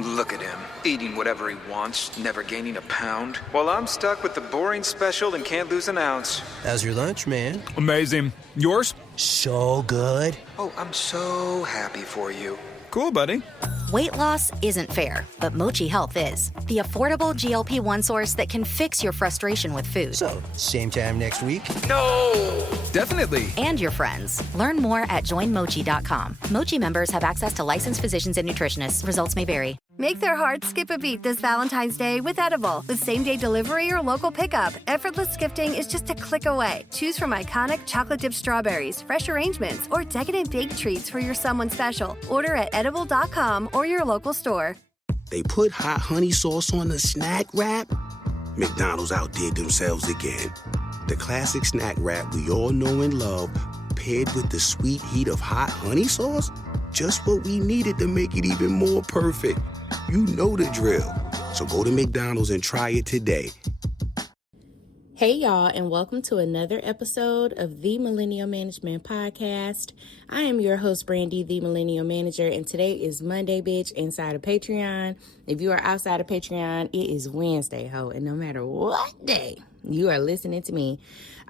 Look at him, eating whatever he wants, never gaining a pound, while I'm stuck with the boring special and can't lose an ounce. How's your lunch, man? Amazing. Yours? So good. Oh, I'm so happy for you. Cool, buddy. Weight loss isn't fair, but Mochi Health is. The affordable GLP-1 source that can fix your frustration with food. So, same time next week? No! Definitely. And your friends. Learn more at joinmochi.com. Mochi members have access to licensed physicians and nutritionists. Results may vary. Make their hearts skip a beat this Valentine's Day with Edible. With same-day delivery or local pickup, effortless gifting is just a click away. Choose from iconic chocolate-dipped strawberries, fresh arrangements, or decadent baked treats for your someone special. Order at edible.com or your local store. They put hot honey sauce on the snack wrap? McDonald's outdid themselves again. The classic snack wrap we all know and love, paired with the sweet heat of hot honey sauce? Just what we needed to make it even more perfect. You know the drill. So go to McDonald's and try it today. Hey y'all, and welcome to another episode of the Millennial Management Podcast. I am your host, Brandy, the Millennial Manager, and today is Monday, bitch, inside of Patreon. If you are outside of Patreon, it is Wednesday, ho, and no matter what day you are listening to me,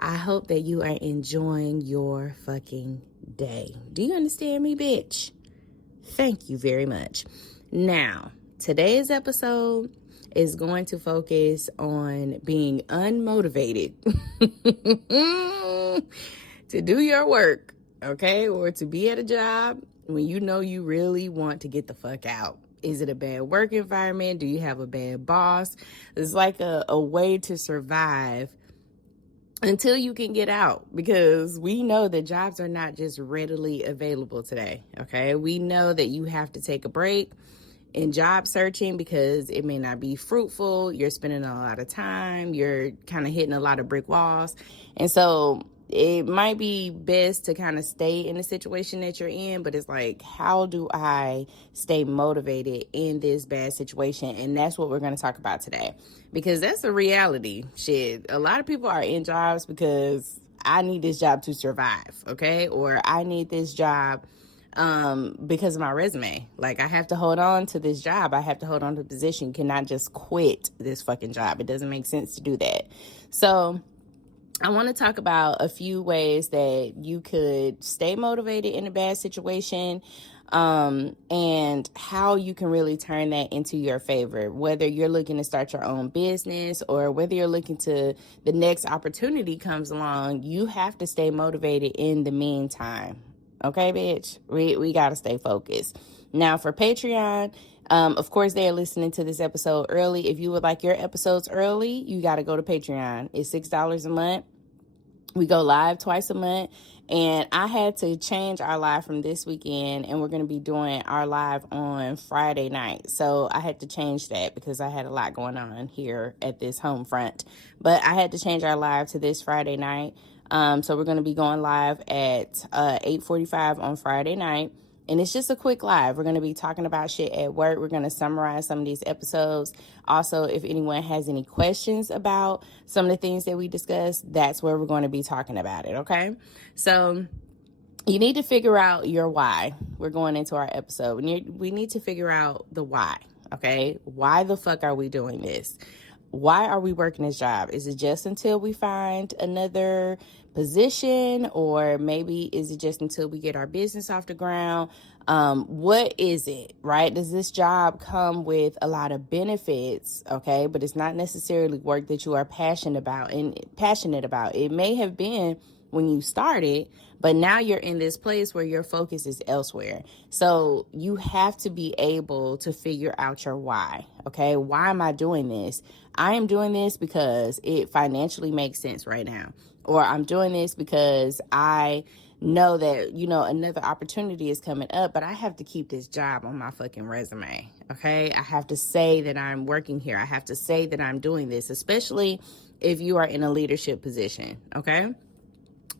I hope that you are enjoying your fucking day. Do you understand me, bitch? Thank you very much. Now, today's episode is going to focus on being unmotivated to do your work, okay? Or to be at a job when you know you really want to get the fuck out. Is it a bad work environment? Do you have a bad boss? It's like a way to survive until you can get out, because we know that jobs are not just readily available today, okay? We know that you have to take a break in job searching because it may not be fruitful. You're spending a lot of time. You're kind of hitting a lot of brick walls. And so it might be best to kind of stay in the situation that you're in, but it's like, how do I stay motivated in this bad situation? And that's what we're going to talk about today, because that's a reality. Shit, a lot of people are in jobs because I need this job to survive, okay? Or I need this job because of my resume. Like, I have to hold on to this job. I have to hold on to the position. You cannot just quit this fucking job. It doesn't make sense to do that. So I want to talk about a few ways that you could stay motivated in a bad situation, and how you can really turn that into your favor, whether you're looking to start your own business or whether you're looking to the next opportunity comes along. You have to stay motivated in the meantime. Okay, bitch, we got to stay focused. Now for Patreon, of course, they are listening to this episode early. If you would like your episodes early, you got to go to Patreon. It's $6 a month. We go live twice a month, and I had to change our live from this weekend, and we're going to be doing our live on Friday night. So I had to change that because I had a lot going on here at this home front, but I had to change our live to this Friday night. So we're going to be going live at 8:45 on Friday night. And it's just a quick live. We're going to be talking about shit at work. We're going to summarize some of these episodes. Also, if anyone has any questions about some of the things that we discussed, that's where we're going to be talking about it, okay? So you need to figure out your why. We're going into our episode. We need to figure out the why, okay? Why the fuck are we doing this? Why are we working this job? Is it just until we find another position, or maybe is it just until we get our business off the ground? What is it, right? Does this job come with a lot of benefits, okay? But it's not necessarily work that you are passionate about. It may have been when you started, but now you're in this place where your focus is elsewhere. So you have to be able to figure out your why, okay? Why am I doing this? I am doing this because it financially makes sense right now. Or I'm doing this because I know that, another opportunity is coming up, but I have to keep this job on my fucking resume, okay? I have to say that I'm working here. I have to say that I'm doing this, especially if you are in a leadership position, okay?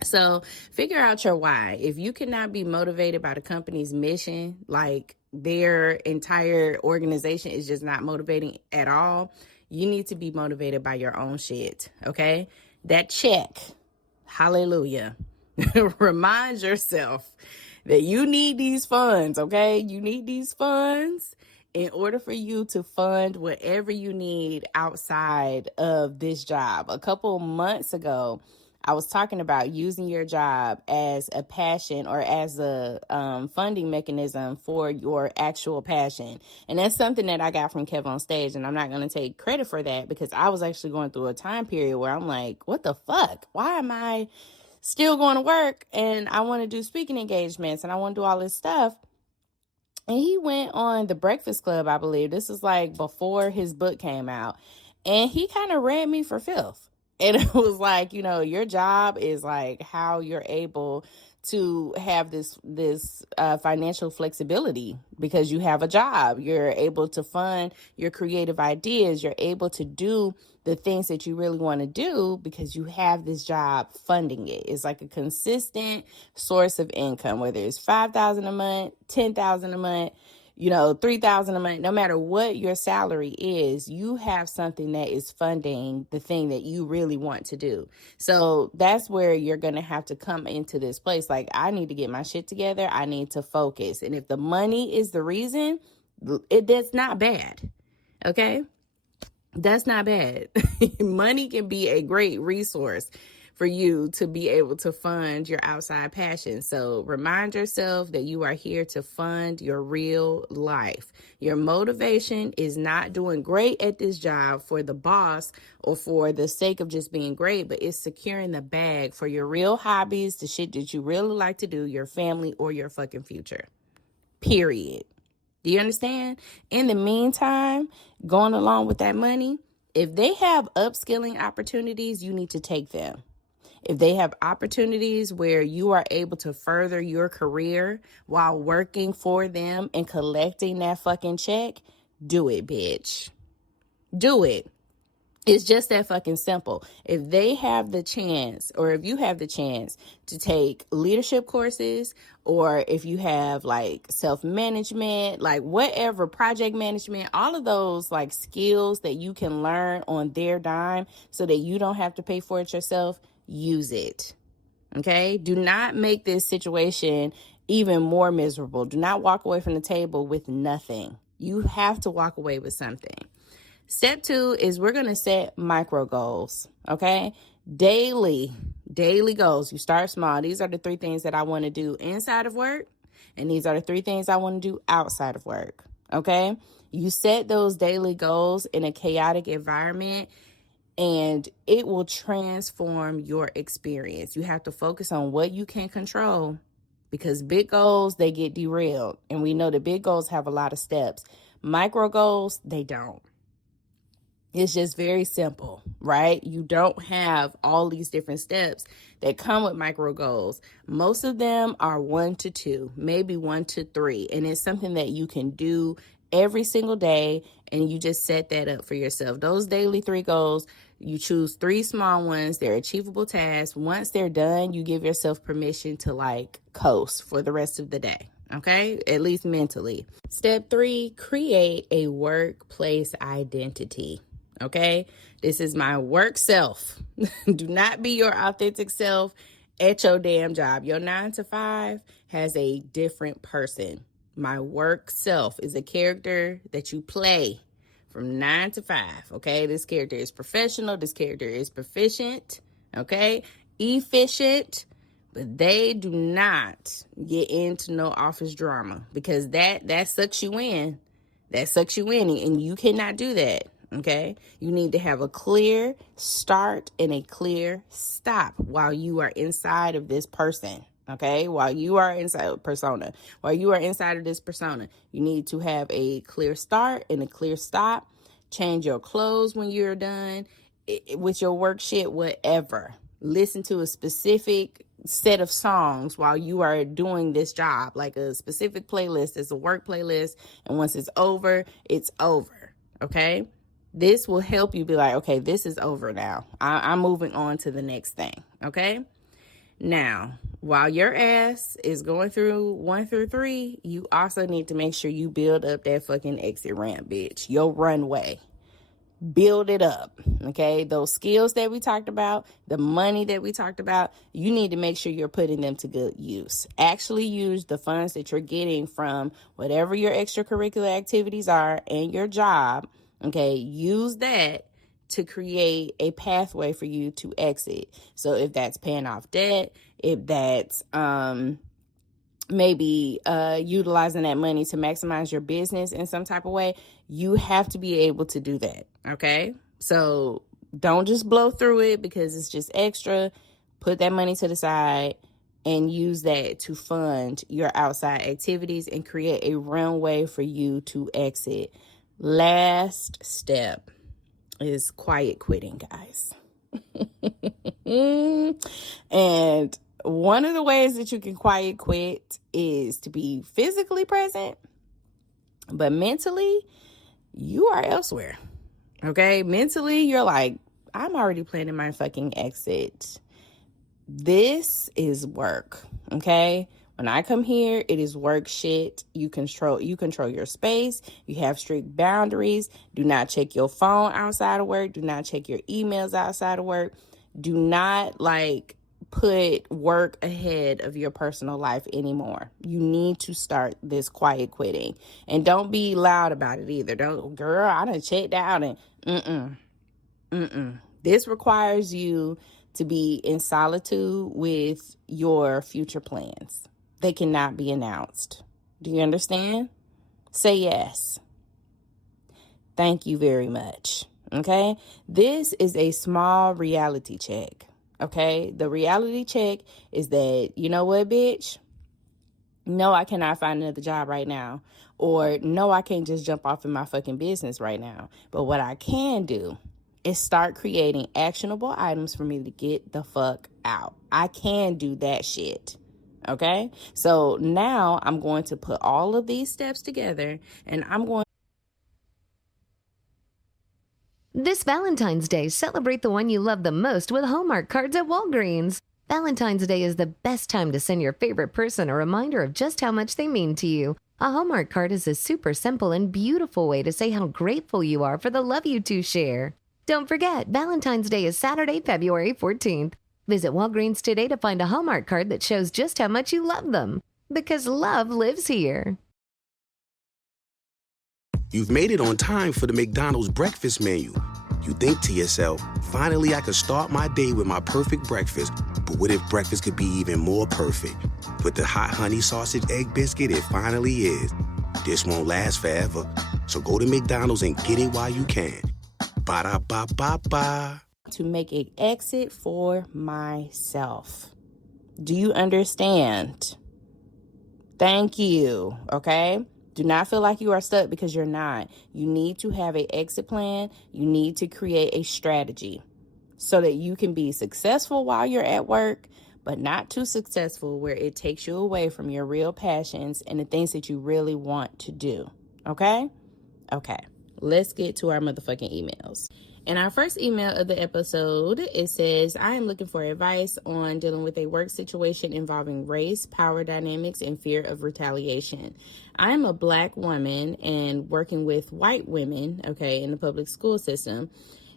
So figure out your why. If you cannot be motivated by the company's mission, like their entire organization is just not motivating at all, you need to be motivated by your own shit, okay? That check, hallelujah. Remind yourself that you need these funds, okay? You need these funds in order for you to fund whatever you need outside of this job. A couple months ago, I was talking about using your job as a passion or as a funding mechanism for your actual passion. And that's something that I got from Kev on Stage. And I'm not going to take credit for that because I was actually going through a time period where I'm like, what the fuck? Why am I still going to work? And I want to do speaking engagements and I want to do all this stuff. And he went on The Breakfast Club, I believe. This is like before his book came out. And he kind of read me for filth. And it was like, you know, your job is like how you're able to have this financial flexibility because you have a job. You're able to fund your creative ideas. You're able to do the things that you really want to do because you have this job funding it. It's like a consistent source of income, whether it's $5,000 a month, $10,000 a month, you know, $3,000 a month. No matter what your salary is, you have something that is funding the thing that you really want to do. So that's where you're going to have to come into this place. Like, I need to get my shit together. I need to focus. And if the money is the reason, that's not bad. Okay? That's not bad. Money can be a great resource for you to be able to fund your outside passion. So remind yourself that you are here to fund your real life. Your motivation is not doing great at this job for the boss or for the sake of just being great, but it's securing the bag for your real hobbies, the shit that you really like to do, your family, or your fucking future. Period. Do you understand? In the meantime, going along with that money, if they have upskilling opportunities, you need to take them. If they have opportunities where you are able to further your career while working for them and collecting that fucking check, do it, bitch. Do it. It's just that fucking simple. If they have the chance, or if you have the chance to take leadership courses, or if you have like self-management, like whatever, project management, all of those like skills that you can learn on their dime so that you don't have to pay for it yourself, use it. Okay? Do not make this situation even more miserable. Do not walk away from the table with nothing. You have to walk away with something. Step 2 is we're going to set micro goals, okay? Daily goals. You start small. These are the 3 things that I want to do inside of work, and these are the 3 things I want to do outside of work, okay? You set those daily goals in a chaotic environment, and it will transform your experience. You have to focus on what you can control because big goals, they get derailed, and we know that big goals have a lot of steps. Micro goals, they don't. It's just very simple, right? You don't have all these different steps that come with micro goals. Most of them are 1 to 2, maybe 1 to 3. And it's something that you can do every single day. And you just set that up for yourself. Those daily 3 goals, you choose 3 small ones. They're achievable tasks. Once they're done, you give yourself permission to like coast for the rest of the day. Okay, at least mentally. Step 3, create a workplace identity. Okay, this is my work self. Do not be your authentic self at your damn job. Your 9 to 5 has a different person. My work self is a character that you play from 9 to 5. Okay, this character is professional. This character is proficient. Okay, efficient. But they do not get into no office drama because that sucks you in. That sucks you in, and you cannot do that. Okay, you need to have a clear start and a clear stop while you are inside of this person. Okay, while you are inside persona, while you are inside of this persona, you need to have a clear start and a clear stop. Change your clothes when you're done with your work shit, whatever. Listen to a specific set of songs while you are doing this job, like a specific playlist. It's a work playlist, and once it's over, it's over. Okay. This will help you be like, okay, this is over now. I'm moving on to the next thing, okay? Now, while your ass is going through 1 through 3, you also need to make sure you build up that fucking exit ramp, bitch. Your runway. build it up. Okay, those skills that we talked about, the money that we talked about, you need to make sure you're putting them to good use. Actually use the funds that you're getting from whatever your extracurricular activities are and your job. Okay, use that to create a pathway for you to exit. So if that's paying off debt, if that's maybe utilizing that money to maximize your business in some type of way, you have to be able to do that. Okay, so don't just blow through it because it's just extra. Put that money to the side and use that to fund your outside activities and create a runway for you to exit. Last step is quiet quitting, guys. And one of the ways that you can quiet quit is to be physically present, but mentally, you are elsewhere. Okay? Mentally, you're like, I'm already planning my fucking exit. This is work. Okay? When I come here, it is work shit. You control your space. You have strict boundaries. Do not check your phone outside of work. Do not check your emails outside of work. Do not put work ahead of your personal life anymore. You need to start this quiet quitting. And don't be loud about it either. Don't, girl, I done checked out and This requires you to be in solitude with your future plans. They cannot be announced. Do you understand? Say yes. Thank you very much. Okay? This is a small reality check. Okay? The reality check is that, you know what, bitch? No, I cannot find another job right now. Or no, I can't just jump off in my fucking business right now. But what I can do is start creating actionable items for me to get the fuck out. I can do that shit. Okay? So now I'm going to put all of these steps together and I'm going. This Valentine's Day, celebrate the one you love the most with Hallmark cards at Walgreens. Valentine's Day is the best time to send your favorite person a reminder of just how much they mean to you. A Hallmark card is a super simple and beautiful way to say how grateful you are for the love you two share. Don't forget, Valentine's Day is Saturday, February 14th. Visit Walgreens today to find a Hallmark card that shows just how much you love them. Because love lives here. You've made it on time for the McDonald's breakfast menu. You think to yourself, finally I could start my day with my perfect breakfast. But what if breakfast could be even more perfect? With the hot honey sausage egg biscuit, it finally is. This won't last forever. So go to McDonald's and get it while you can. Ba-da-ba-ba-ba. To make an exit for myself. Do you understand? Thank you. Okay? Do not feel like you are stuck because you're not. You need to have an exit plan. You need to create a strategy so that you can be successful while you're at work, but not too successful where it takes you away from your real passions and the things that you really want to do. Okay? Okay. Let's get to our motherfucking emails. In our first email of the episode, it says, I am looking for advice on dealing with a work situation involving race, power dynamics, and fear of retaliation. I am a Black woman and working with white women, in the public school system.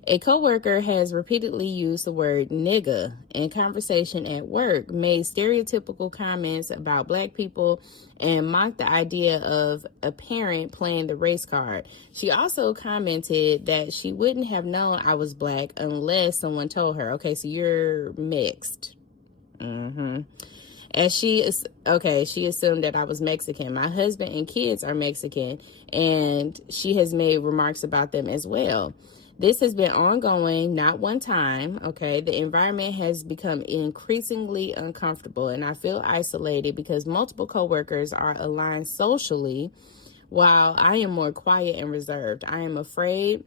A coworker has repeatedly used the word nigga in conversation at work, made stereotypical comments about Black people, and mocked the idea of a parent playing the race card. She also commented that she wouldn't have known I was Black unless someone told her. Okay, so you're mixed. As she assumed that I was Mexican. My husband and kids are Mexican, and she has made remarks about them as well. This has been ongoing, not one time, The environment has become increasingly uncomfortable, and I feel isolated because multiple coworkers are aligned socially while I am more quiet and reserved. I am afraid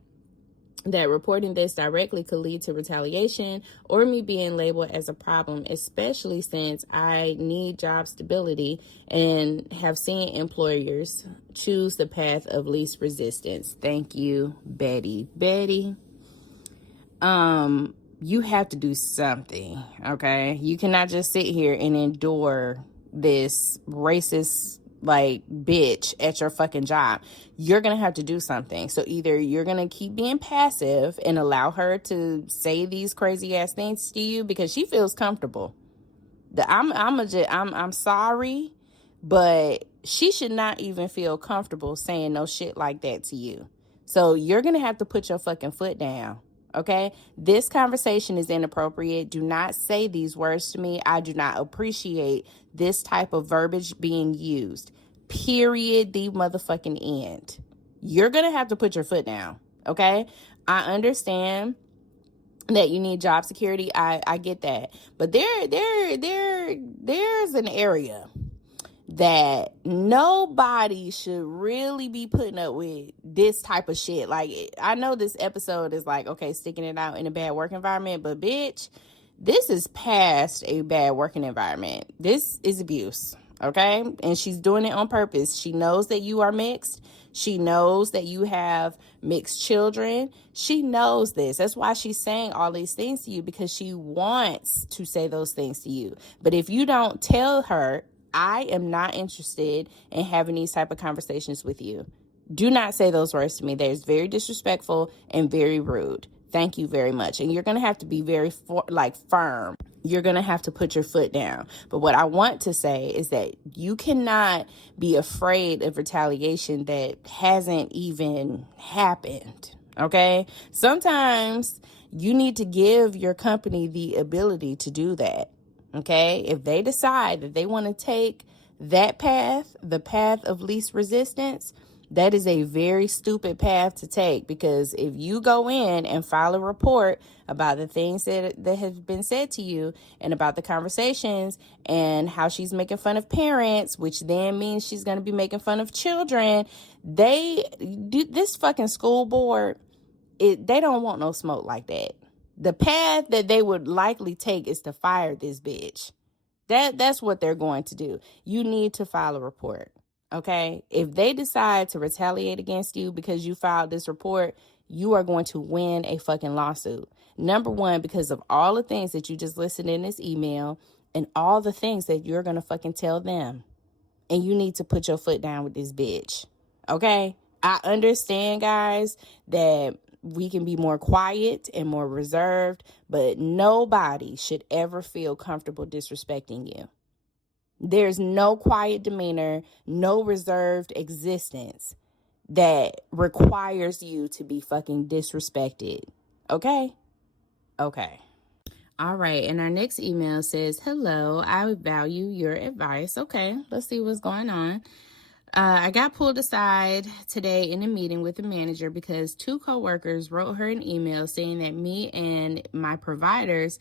that reporting this directly could lead to retaliation or me being labeled as a problem, especially since I need job stability and have seen employers choose the path of least resistance. Thank you, Betty. Betty, you have to do something, You cannot just sit here and endure this racist like bitch at your fucking job. You're gonna have to do something. So either you're gonna keep being passive and allow her to say these crazy ass things to you because she feels comfortable. I'm sorry, but she should not even feel comfortable saying no shit like that to you. So you're gonna have to put your fucking foot down. Okay, this conversation is inappropriate. Do not say these words to me. I do not appreciate this type of verbiage being used. Period. The motherfucking end. You're going to have to put your foot down. Okay, I understand that you need job security. I get that. But there's an area that nobody should really be putting up with this type of shit. Like, I know this episode is like, okay, sticking it out in a bad work environment, but bitch, this is past a bad working environment. This is abuse, okay? And she's doing it on purpose. She knows that you are mixed. She knows that you have mixed children. She knows this. That's why she's saying all these things to you, because she wants to say those things to you. But if you don't tell her, I am not interested in having these type of conversations with you, do not say those words to me. That is very disrespectful and very rude. Thank you very much. And you're going to have to be very firm. You're going to have to put your foot down. But what I want to say is that you cannot be afraid of retaliation that hasn't even happened. Okay? Sometimes you need to give your company the ability to do that. Okay, if they decide that they want to take that path, the path of least resistance, that is a very stupid path to take, because if you go in and file a report about the things that have been said to you and about the conversations and how she's making fun of parents, which then means she's going to be making fun of children, this fucking school board, they don't want no smoke like that. The path that they would likely take is to fire this bitch. That's what they're going to do. You need to file a report, okay? If they decide to retaliate against you because you filed this report, you are going to win a fucking lawsuit. Number one, because of all the things that you just listed in this email and all the things that you're going to fucking tell them. And you need to put your foot down with this bitch, okay? I understand, guys, that we can be more quiet and more reserved, but nobody should ever feel comfortable disrespecting you. There's no quiet demeanor, no reserved existence that requires you to be fucking disrespected. Okay? Okay. All right. And our next email says, hello, I value your advice. Okay, let's see what's going on. I got pulled aside today in a meeting with the manager because 2 coworkers wrote her an email saying that me and my providers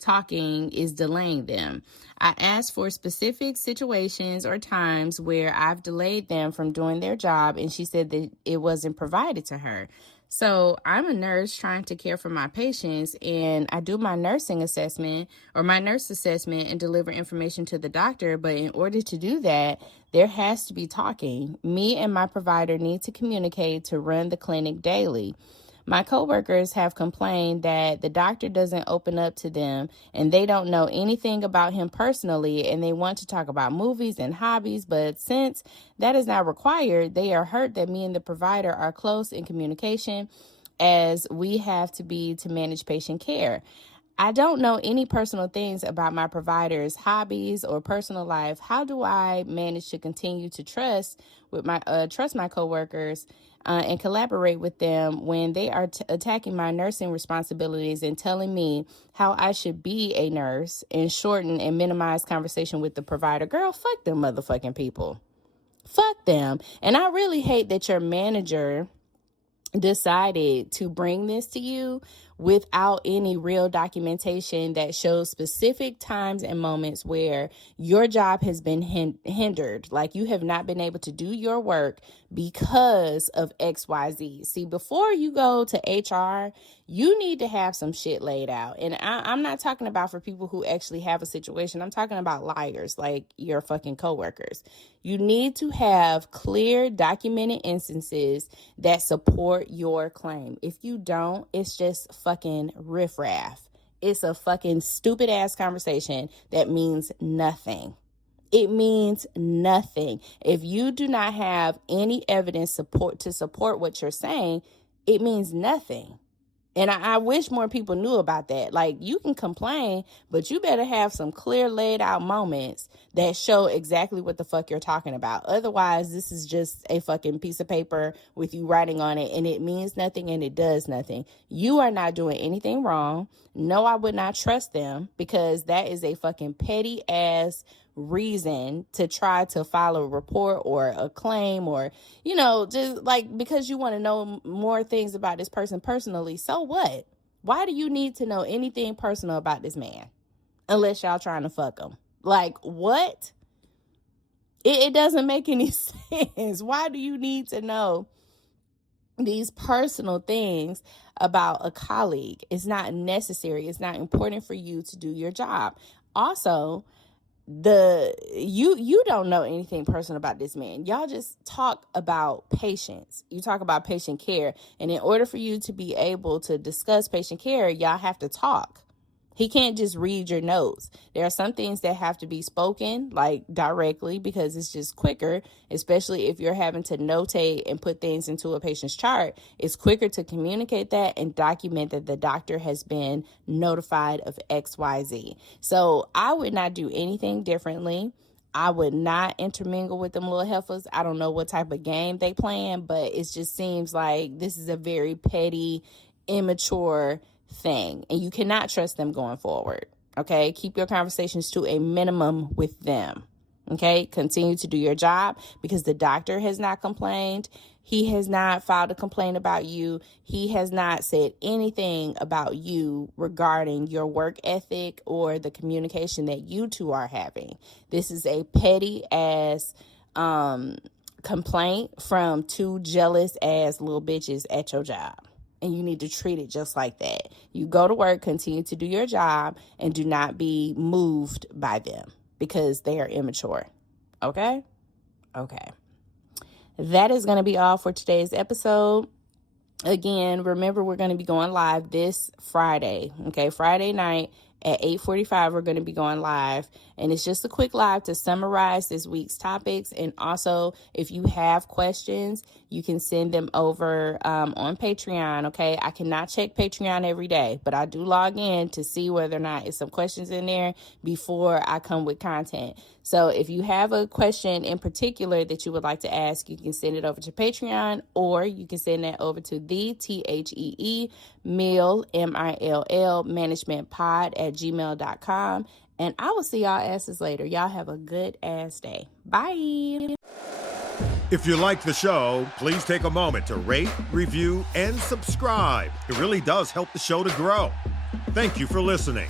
talking is delaying them. I asked for specific situations or times where I've delayed them from doing their job, and she said that it wasn't provided to her. So I'm a nurse trying to care for my patients, and I do my nursing assessment or my nurse assessment and deliver information to the doctor. But in order to do that, there has to be talking. Me and my provider need to communicate to run the clinic daily. My coworkers have complained that the doctor doesn't open up to them and they don't know anything about him personally, and they want to talk about movies and hobbies, but since that is not required, they are hurt that me and the provider are close in communication as we have to be to manage patient care. I don't know any personal things about my provider's hobbies or personal life. How do I manage to continue to trust my coworkers and collaborate with them when they are attacking my nursing responsibilities and telling me how I should be a nurse, and shorten and minimize conversation with the provider? Girl, fuck them motherfucking people. Fuck them. And I really hate that your manager decided to bring this to you without any real documentation that shows specific times and moments where your job has been hindered. Like, you have not been able to do your work because of XYZ. See, before you go to HR, you need to have some shit laid out. And I'm not talking about for people who actually have a situation. I'm talking about liars like your fucking coworkers. You need to have clear documented instances that support your claim. If you don't, it's just fucking riffraff. It's a fucking stupid ass conversation that means nothing. It means nothing. If you do not have any evidence to support what you're saying, it means nothing. And I wish more people knew about that. Like, you can complain, but you better have some clear laid out moments that show exactly what the fuck you're talking about. Otherwise, this is just a fucking piece of paper with you writing on it, and it means nothing and it does nothing. You are not doing anything wrong. No, I would not trust them, because that is a fucking petty ass reason to try to file a report or a claim, or, you know, just like because you want to know more things about this person personally. So what? Why do you need to know anything personal about this man unless y'all trying to fuck him? Like, what? It doesn't make any sense. Why do you need to know these personal things about a colleague? It's not necessary. It's not important for you to do your job. Also, you don't know anything personal about this man. Y'all just talk about patients. You talk about patient care. And in order for you to be able to discuss patient care, y'all have to talk. He can't just read your notes. There are some things that have to be spoken, like directly, because it's just quicker, especially if you're having to notate and put things into a patient's chart. It's quicker to communicate that and document that the doctor has been notified of XYZ. So I would not do anything differently. I would not intermingle with them little heifers. I don't know what type of game they playing, but it just seems like this is a very petty, immature thing, and you cannot trust them going forward. Okay, keep your conversations to a minimum with them. Okay, continue to do your job, because the doctor has not complained. He has not filed a complaint about you. He has not said anything about you regarding your work ethic or the communication that you two are having. This is a petty ass complaint from two jealous ass little bitches at your job. And you need to treat it just like that. You go to work, continue to do your job, and do not be moved by them because they are immature. Okay? Okay. That is going to be all for today's episode. Again, remember, we're going to be going live this Friday. Okay? Friday night at 8:45, we're going to be going live. And it's just a quick live to summarize this week's topics. And also, if you have questions, you can send them over on Patreon, okay? I cannot check Patreon every day, but I do log in to see whether or not it's some questions in there before I come with content. So if you have a question in particular that you would like to ask, you can send it over to Patreon, or you can send that over to the THEE Mill, MILL, managementpod@gmail.com. And I will see y'all asses later. Y'all have a good ass day. Bye. If you like the show, please take a moment to rate, review, and subscribe. It really does help the show to grow. Thank you for listening.